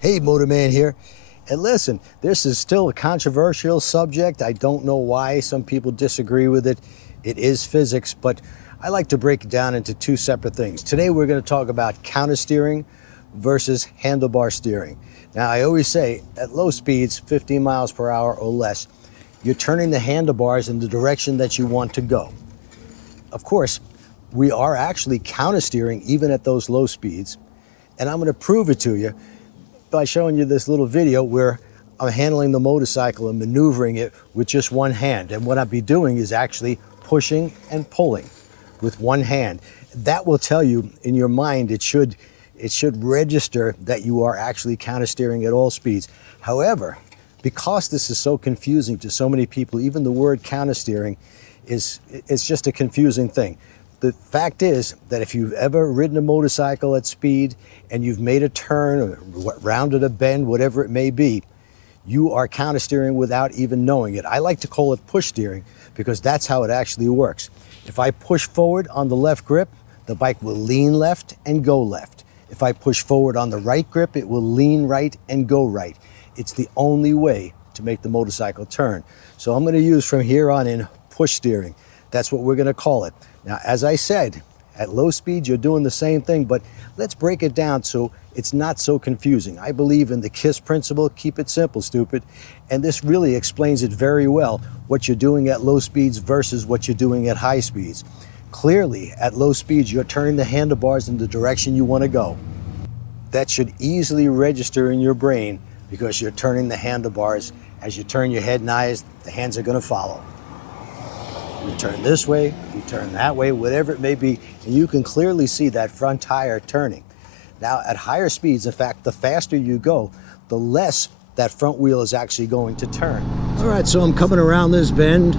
Hey, Motorman here. And listen, this is still a controversial subject. I don't know why some people disagree with it. It is physics, but I like to break it down into two separate things. Today we're going to talk about counter steering versus handlebar steering. Now, I always say at low speeds, 15 miles per hour or less, you're turning the handlebars in the direction that you want to go. Of course, we are actually counter steering even at those low speeds. And I'm going to prove it to you by showing you this little video where I'm handling the motorcycle and maneuvering it with just one hand. And what I'll be doing is actually pushing and pulling with one hand. That will tell you in your mind, it should register that you are actually counter steering at all speeds. However, because this is so confusing to so many people, even the word counter steering it's just a confusing thing. The fact is that if you've ever ridden a motorcycle at speed and you've made a turn or rounded a bend, whatever it may be, you are counter steering without even knowing it. I like to call it push steering because that's how it actually works. If I push forward on the left grip, the bike will lean left and go left. If I push forward on the right grip, it will lean right and go right. It's the only way to make the motorcycle turn. So I'm going to use from here on in push steering. That's what we're going to call it. Now, as I said, at low speed, you're doing the same thing, but let's break it down so it's not so confusing. I believe in the KISS principle, keep it simple, stupid. And this really explains it very well, what you're doing at low speeds versus what you're doing at high speeds. Clearly, at low speeds, you're turning the handlebars in the direction you want to go. That should easily register in your brain because you're turning the handlebars. As you turn your head and eyes, the hands are going to follow. You turn this way, you turn that way, whatever it may be, and you can clearly see that front tire turning. Now, at higher speeds, in fact, the faster you go, the less that front wheel is actually going to turn. All right, so I'm coming around this bend,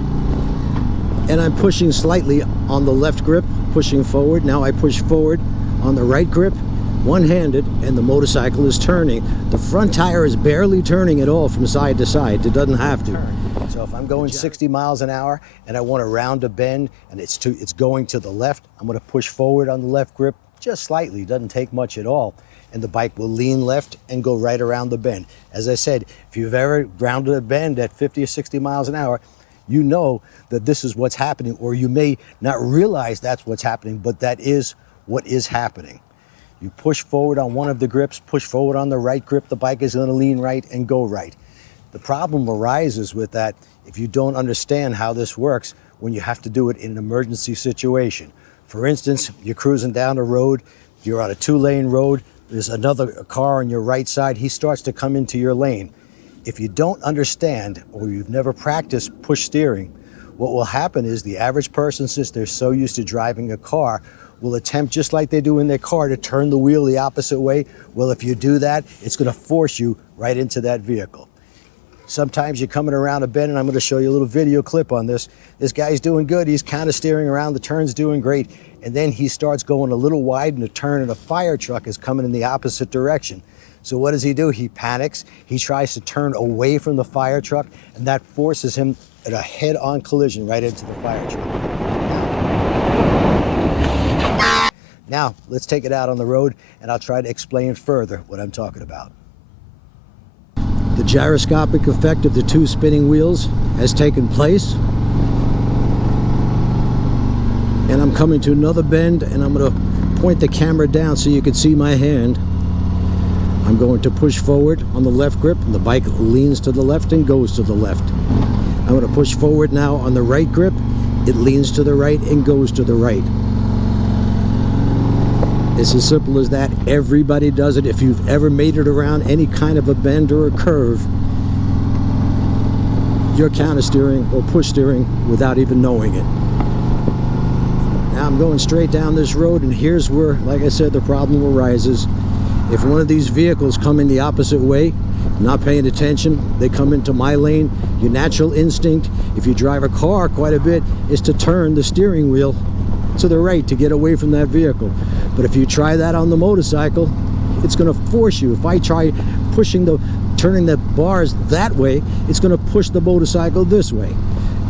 and I'm pushing slightly on the left grip, pushing forward. Now I push forward on the right grip, one-handed, and the motorcycle is turning. The front tire is barely turning at all from side to side. It doesn't have to. So if I'm going 60 miles an hour and I want to round a bend and it's going to the left, I'm going to push forward on the left grip just slightly. It doesn't take much at all. And the bike will lean left and go right around the bend. As I said, if you've ever rounded a bend at 50 or 60 miles an hour, you know that this is what's happening, or you may not realize that's what's happening, but that is what is happening. You push forward on one of the grips, push forward on the right grip, the bike is going to lean right and go right. The problem arises with that if you don't understand how this works when you have to do it in an emergency situation. For instance, you're cruising down a road, you're on a two-lane road, there's another car on your right side, he starts to come into your lane. If you don't understand or you've never practiced push steering, what will happen is the average person, since they're so used to driving a car, will attempt, just like they do in their car, to turn the wheel the opposite way. Well, if you do that, it's going to force you right into that vehicle. Sometimes you're coming around a bend, and I'm going to show you a little video clip on this. This guy's doing good. He's counter steering around. The turn's doing great. And then he starts going a little wide in a turn, and a fire truck is coming in the opposite direction. So what does he do? He panics. He tries to turn away from the fire truck, and that forces him at a head-on collision right into the fire truck. Now, let's take it out on the road, and I'll try to explain further what I'm talking about. The gyroscopic effect of the two spinning wheels has taken place. And I'm coming to another bend, and I'm going to point the camera down so you can see my hand. I'm going to push forward on the left grip, and the bike leans to the left and goes to the left. I'm going to push forward now on the right grip. It leans to the right and goes to the right. It's as simple as that. Everybody does it. If you've ever made it around any kind of a bend or a curve, you're counter steering or push steering without even knowing it. Now I'm going straight down this road, and here's where, like I said, the problem arises. If one of these vehicles come in the opposite way, not paying attention, they come into my lane, your natural instinct, if you drive a car quite a bit, is to turn the steering wheel to the right to get away from that vehicle. But if you try that on the motorcycle, it's going to force you. If I try turning the bars that way, it's going to push the motorcycle this way.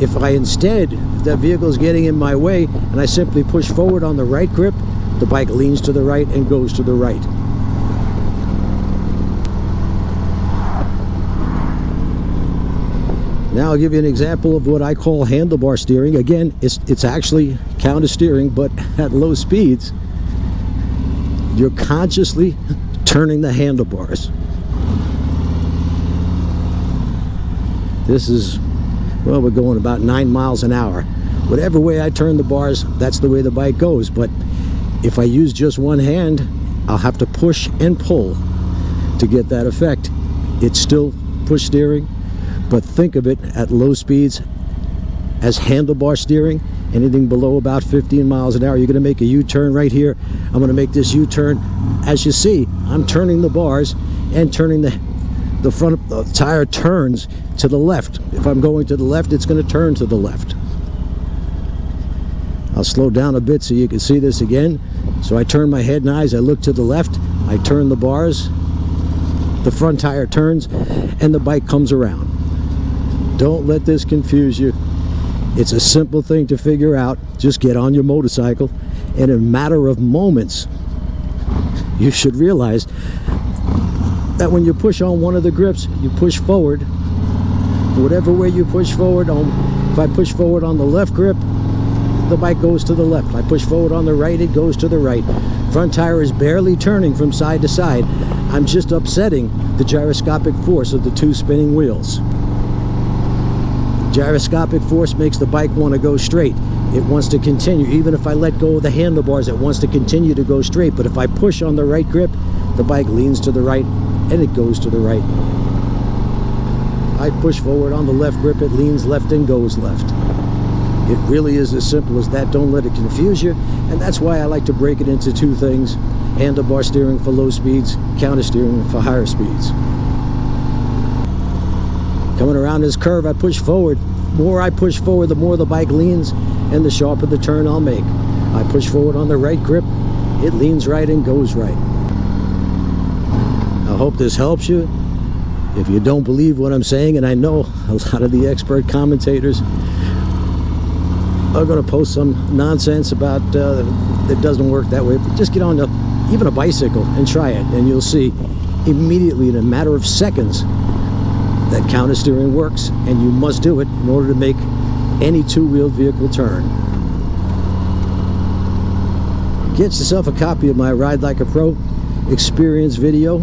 If that vehicle is getting in my way and I simply push forward on the right grip, the bike leans to the right and goes to the right. Now I'll give you an example of what I call handlebar steering. Again, it's actually counter steering, but at low speeds, you're consciously turning the handlebars. This is, well, we're going about 9 miles an hour. Whatever way I turn the bars, that's the way the bike goes. But if I use just one hand, I'll have to push and pull to get that effect. It's still push steering, but think of it at low speeds as handlebar steering. Anything below about 15 miles an hour, you're going to make a U-turn right here. I'm going to make this U-turn. As you see, I'm turning the bars and turning the front of the tire turns to the left. If I'm going to the left, it's going to turn to the left. I'll slow down a bit so you can see this again. So I turn my head and eyes, I look to the left, I turn the bars, the front tire turns, and the bike comes around. Don't let this confuse you. It's a simple thing to figure out. Just get on your motorcycle, and in a matter of moments, you should realize that when you push on one of the grips, you push forward. Whatever way you push forward, if I push forward on the left grip, the bike goes to the left. I push forward on the right, it goes to the right. Front tire is barely turning from side to side. I'm just upsetting the gyroscopic force of the two spinning wheels. Gyroscopic force makes the bike want to go straight. It wants to continue. Even if I let go of the handlebars, it wants to continue to go straight. But if I push on the right grip, the bike leans to the right and it goes to the right. I push forward on the left grip, it leans left and goes left. It really is as simple as that. Don't let it confuse you. And that's why I like to break it into two things: handlebar steering for low speeds, counter steering for higher speeds. Coming around this curve, I push forward. The more I push forward, the more the bike leans and the sharper the turn I'll make. I push forward on the right grip, it leans right and goes right. I hope this helps you. If you don't believe what I'm saying, and I know a lot of the expert commentators are going to post some nonsense about that doesn't work that way, but just get on even a bicycle and try it, and you'll see immediately in a matter of seconds that counter steering works, and you must do it in order to make any two-wheeled vehicle turn. Get yourself a copy of my Ride Like a Pro experience video.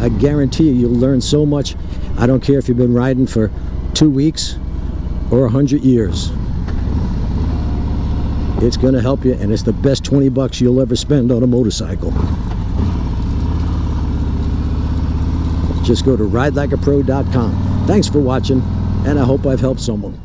I guarantee you'll learn so much. I don't care if you've been riding for 2 weeks or 100 years. It's going to help you, and it's the best 20 bucks you'll ever spend on a motorcycle. Just go to ridelikeapro.com. Thanks for watching, and I hope I've helped someone.